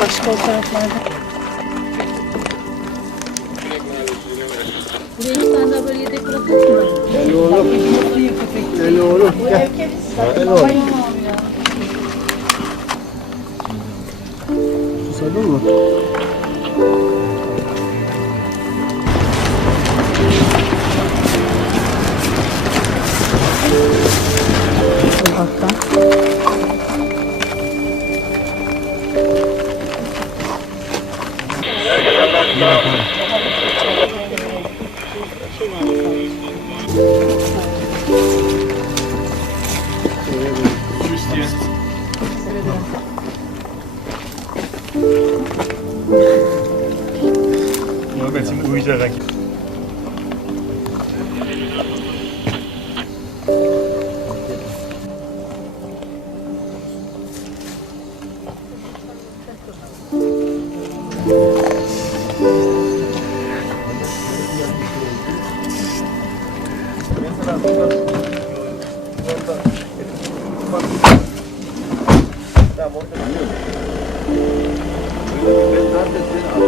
Başka fotoğraflarda. Buraya bir tane daha böyle yedek bırakır mı? Ben oğlum. Ben oğlum. Gel. Ben oğlum. Susadın mı? Muhabbetin uyuyacak. Thank you. Muhammed şimdi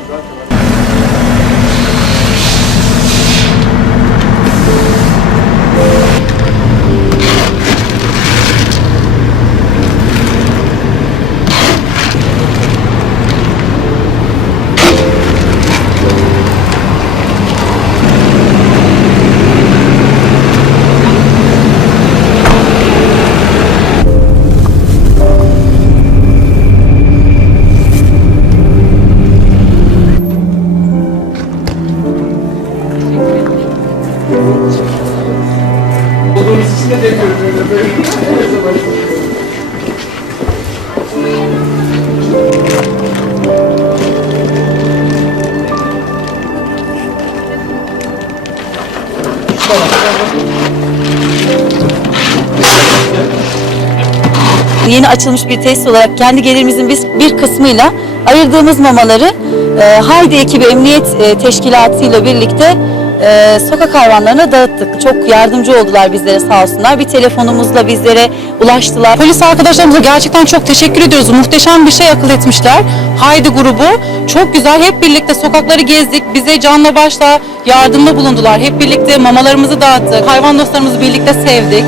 uyuyacak. Olduğumuz için de öyle böyle. yeni açılmış bir tesis olarak kendi gelirimizin biz bir kısmıyla ayırdığımız mamaları e, Haydi ekibi emniyet e, teşkilatı ile birlikte e, sokak hayvanlarına dağıttık. Çok yardımcı oldular bizlere sağ olsunlar. Bir telefonumuzla bizlere ulaştılar. Polis arkadaşlarımıza gerçekten çok teşekkür ediyoruz. Muhteşem bir şey akıl etmişler. Haydi grubu çok güzel. Hep birlikte sokakları gezdik. Bize canla başla yardımda bulundular. Hep birlikte mamalarımızı dağıttık. Hayvan dostlarımızı birlikte sevdik.